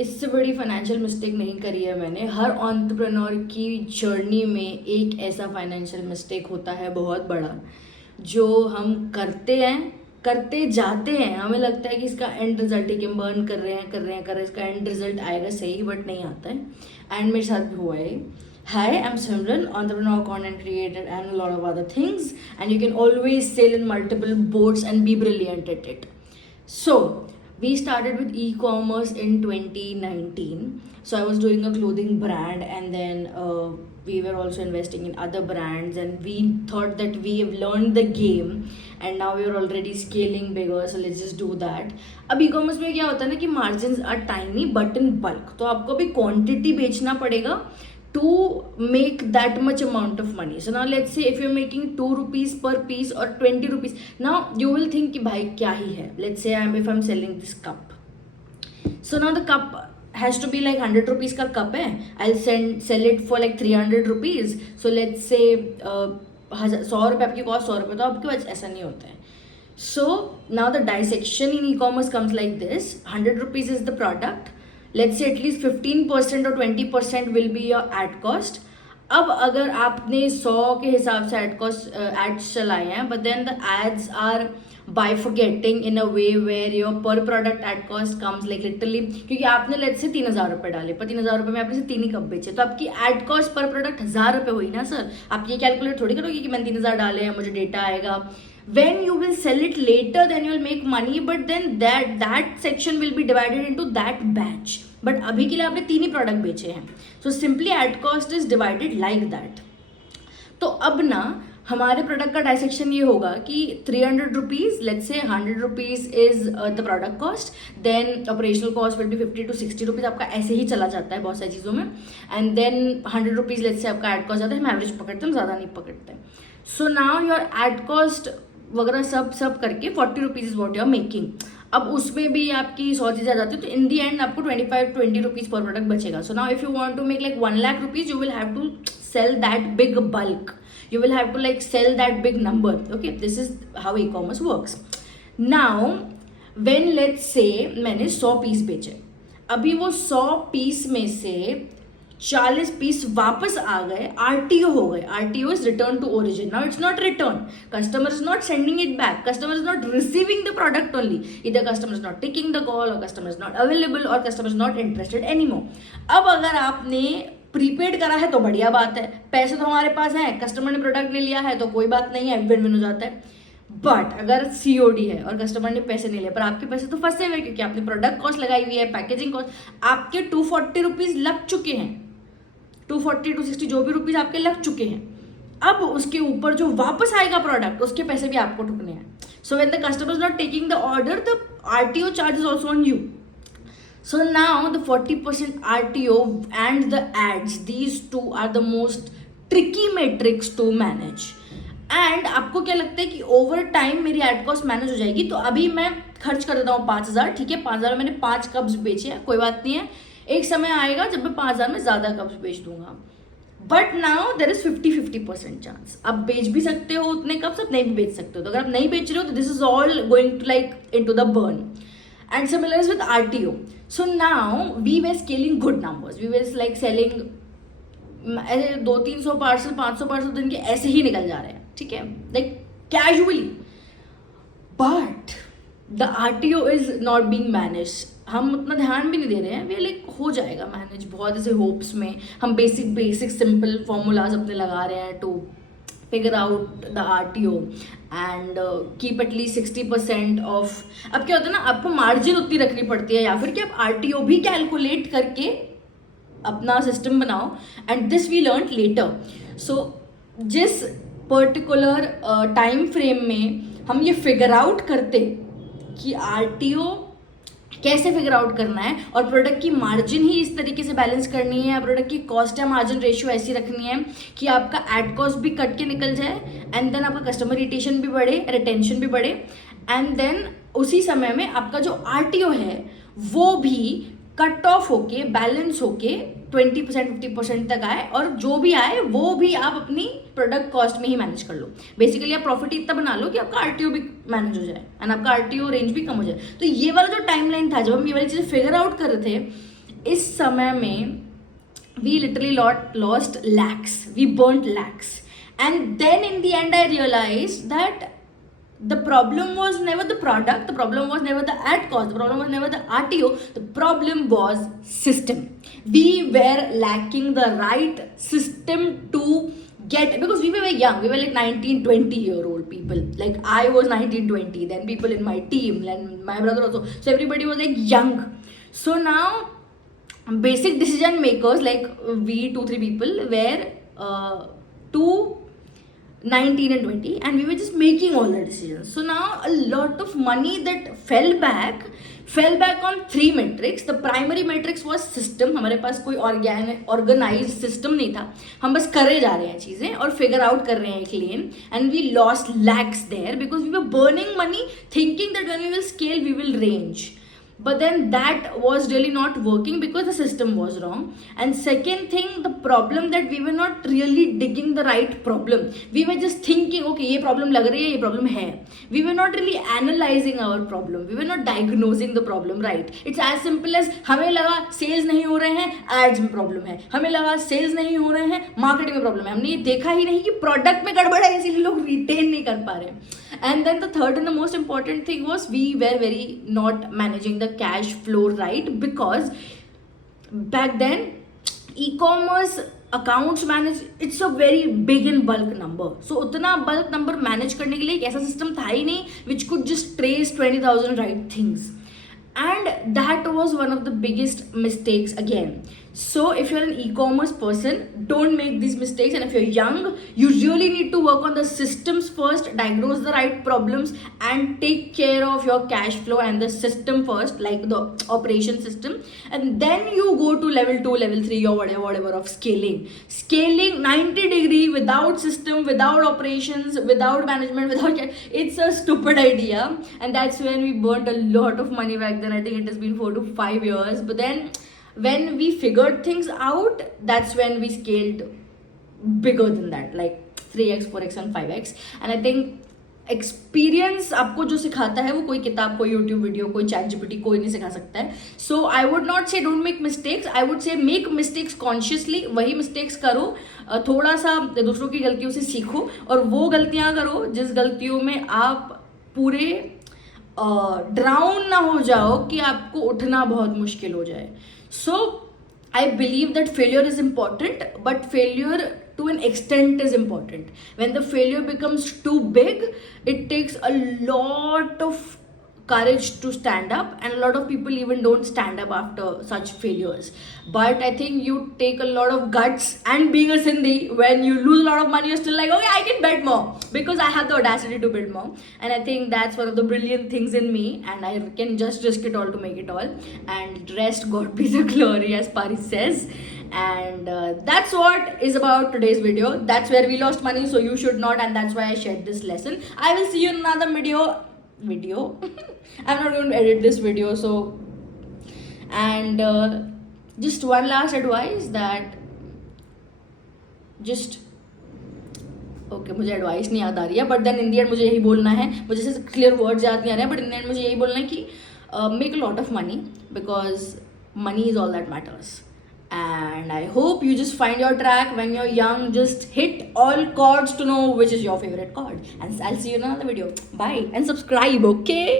इससे बड़ी financial mistake नहीं करी है मैंने। हर एंटरप्रेन्योर की जर्नी में एक ऐसा फाइनेंशियल मिस्टेक होता है बहुत बड़ा, जो हम करते हैं, करते जाते हैं, हमें लगता है कि इसका एंड रिजल्ट है कि हम बर्न कर रहे हैं कर रहे हैं कर रहे हैं, इसका एंड रिजल्ट आएगा सही, बट नहीं आता है। एंड मेरे साथ भी हुआ है। Hi, I'm Simran, entrepreneur, content creator, and a lot of other things. And you can always sail in multiple boats and be brilliant at it. So, we started with e-commerce in 2019. So I was doing a clothing brand, and then we were also investing in other brands, and we thought that we have learned the game, and now we are already scaling bigger. So let's just do that. अब e-commerce में क्या होता है ना कि margins are tiny but in bulk, तो आपको भी quantity बेचना पड़ेगा to make that much amount of money. So now let's say if you're making 2 rupees per piece or 20 rupees, now you will think कि भाई क्या ही है. Let's say if I'm selling this cup, so now the cup has to be like 100 rupees का cup है, I'll sell it for like 300 rupees. So let's say 100 रुपये आपकी cost, 100 रुपये, तो आपके पास ऐसा नहीं होता है. So now the dissection in e-commerce comes like this. 100 rupees is the product. Let's say at least 15% or 20% will be your ad cost. अब अगर आपने 100 के हिसाब से एड्स चलाए हैं, but then the ads are bifurcating in a way where your per product ad cost comes like literally, क्योंकि आपने लेट्स से 3,000 रुपये डाले, पर 3,000 रुपये में आपने से 3 ही कप बेचे, तो आपकी एड कॉस्ट पर प्रोडक्ट 1,000 रुपये हुई ना सर. आप ये कैलकुलेट थोड़ी करोगे कि मैंने 3,000 डाले हैं, मुझे डेटा आएगा. When you will sell it later, then you will make money, but then that section will be divided into that batch. But अभी के लिए आपने 3 ही प्रोडक्ट बेचे हैं, so simply ad cost is divided like that. तो अब ना हमारे प्रोडक्ट का डायसेक्शन ये होगा कि 300 rupees, let's say 100 rupees is the product cost, then operational cost will be 50 to 60 rupees. आपका ऐसे ही चला जाता है बहुत सारी चीज़ों में. एंड देन 100 रुपीज़ लेट्स से आपका एड कॉस्ट जाता है. हम एवरेज पकड़ते हैं, हम ज़्यादा नहीं पकड़ते. So now your ad cost वगैरह सब करके 40 rupees is what you are making. अब उसमें भी आपकी 100 चीज़ें आ जाती है, तो इन दी एंड आपको 20 रुपीज़ पर प्रोडक्ट बचेगा. So now if you want to make like 1 lakh rupees, you will have to sell that big bulk. You will have to like sell that big number. Okay, this is how e-commerce works. Now when let's say मैंने 100 piece बेचे, अभी वो 100 piece में से 40 piece वापस आ गए, RTO हो गए. RTO is return to origin. Now it's not return. Customer is not sending it back. Customer is not receiving the product only. Either customer is not taking the call, or customer is not available, or customer is not interested anymore. अब अगर आपने prepaid करा है तो बढ़िया बात है, पैसे तो हमारे पास हैं, कस्टमर ने प्रोडक्ट ले लिया है तो कोई बात नहीं है, विन विन हो जाता है. बट अगर COD है और कस्टमर ने पैसे नहीं लिए, पर आपके पैसे तो फंसे हुए, क्योंकि आपने प्रोडक्ट कॉस्ट लगाई हुई है, पैकेजिंग कॉस्ट, आपके 240 रुपीज़ लग चुके हैं, 240 260 जो भी रुपीज़ आपके लग चुके हैं. अब उसके ऊपर जो वापस आएगा प्रोडक्ट, उसके पैसे भी आपको ठुकने हैं. So when the customer is not taking the order, the RTO charge is also on you. So now the 40% RTO and the ads, these two are the most tricky metrics to manage. And आपको क्या लगता है कि over time मेरी add cost manage हो जाएगी, तो अभी मैं खर्च कर देता हूँ 5,000, ठीक है, 5,000 मैंने 5 कप्स बेचे हैं, कोई बात नहीं है, एक समय आएगा जब मैं 5,000 में ज़्यादा कप्स बेच दूंगा. But now there is 50% chance. आप बेच भी सकते हो उतने कप्स, आप नहीं भी बेच सकते हो. तो अगर आप नहीं बेच रहे हो तो this is all going to like into the burn. And similar is with RTO. So now we were scaling good numbers. We were like selling 200-300 parcel, 500 parcel दिन के ऐसे ही निकल जा रहे हैं, ठीक है, like casually. But the RTO is not being manage. हम उतना ध्यान भी नहीं दे रहे हैं. वे लाइक हो जाएगा मैनेज बहुत ऐसे होप्स में. हम बेसिक सिंपल फॉर्मूलाज अपने लगा रहे हैं to figure out the RTO and keep at least 60% of. अब क्या होता है ना, आपको मार्जिन उतनी रखनी पड़ती है, या फिर कि आप RTO भी कैलकुलेट करके अपना सिस्टम बनाओ. And this we learn later. So जिस पर्टिकुलर टाइम फ्रेम में हम ये फिगर आउट करते कि RTO कैसे फिगर आउट करना है, और प्रोडक्ट की मार्जिन ही इस तरीके से बैलेंस करनी है, या प्रोडक्ट की कॉस्ट या मार्जिन रेशियो ऐसी रखनी है कि आपका एड कॉस्ट भी कट के निकल जाए, एंड देन आपका कस्टमर रिटेशन भी बढ़े, रिटेंशन भी बढ़े, एंड देन उसी समय में आपका जो RTO है वो भी कट ऑफ होके बैलेंस होके 20% 50% तक आए, और जो भी आए वो भी आप अपनी प्रोडक्ट कॉस्ट में ही मैनेज कर लो. बेसिकली आप प्रॉफिट इतना बना लो कि आपका RTO भी मैनेज हो जाए एंड आपका RTO रेंज भी कम हो जाए. तो ये वाला जो टाइमलाइन था, जब हम ये वाली चीज़ें फिगर आउट कर रहे थे, इस समय में we literally lost lakhs, we burnt lakhs. And then in the end I realized that the problem was never the product, the problem was never the ad cost, the problem was never the RTO, the problem was system. We were lacking the right system to get, because we were very young, we were like 19-20-year-old people, like I was 19-20, then people in my team and my brother also, so everybody was like young. So now basic decision makers like we 2-3 people were two 19 and 20, and we were just making all the decisions. So now a lot of money that fell back on 3 metrics. The primary metrics was system. हमारे पास कोई organized system नहीं था, हम बस करे जा रहे हैं चीज़ें और figure out कर रहे हैं एक lane, and we lost lakhs there because we were burning money thinking that when we will scale we will range. But then that was really not working because the system was wrong. And second thing, the problem that we were not really digging the right problem. We were just thinking, okay, ये problem लग रही है, ये problem है. We were not really analyzing our problem. We were not diagnosing the problem right. It's as simple as हमें लगा sales नहीं हो रहे हैं, ads में problem है. हमें लगा sales नहीं हो रहे हैं, marketing में problem है. हमने ये देखा ही नहीं कि product में गड़बड़ है, इसीलिए लोग retain नहीं कर पा रहे. And then the third and the most important thing was we were very not managing the cash flow right, because back then e-commerce accounts manage, it's a very big and bulk number. So उतना bulk number manage करने के लिए एक ऐसा system था ही नहीं which could just trace 20,000 right things. And that was one of the biggest mistakes again. So if you're an e-commerce person, don't make these mistakes. And if you're young, you really need to work on the systems first, diagnose the right problems, and take care of your cash flow and the system first, like the operation system. And then you go to level 2, level 3 or whatever of scaling. Scaling 90-degree without system, without operations, without management, without cash, it's a stupid idea. And that's when we burnt a lot of money back then. I think it has been 4 to 5 years. But then when we figured things out, that's when we scaled bigger than that, like 3x, 4x and 5x. And I think experience आपको जो सिखाता है वो कोई किताब, कोई YouTube video, कोई chat GPT कोई नहीं सिखा सकता है. सो आई वुड नॉट से don't make mistakes, I would say make mistakes consciously. वही मिस्टेक्स करो, थोड़ा सा दूसरों की गलतियों से सीखो, और वो गलतियां करो जिस गलतियों में आप पूरे ड्राउन ना हो जाओ कि आपको उठना बहुत मुश्किल हो जाए. So I believe that failure is important, but failure to an extent is important. When the failure becomes too big, it takes a lot of courage to stand up, and a lot of people even don't stand up after such failures. But I think you take a lot of guts, and being a Sindhi, when you lose a lot of money, you're still like, okay, I can bet more because I have the audacity to build more. And I think that's one of the brilliant things in me, and I can just risk it all to make it all, and rest God be the glory, as Pari says. And that's what is about today's video. That's where we lost money, so you should not, and that's why I shared this lesson. I will see you in another video. I'm not going to edit this video, so. And just one last advice, that just okay मुझे advice नहीं याद आ रही है, but then in the end मुझे यही बोलना है, मुझे जैसे क्लियर वर्ड्स याद नहीं आ रहे हैं, बट इन द एंड मुझे यही बोलना है कि make a lot of money, because money is all that matters. And I hope you just find your track when you're young. Just hit all chords to know which is your favorite chord. And I'll see you in another video. Bye and subscribe, okay?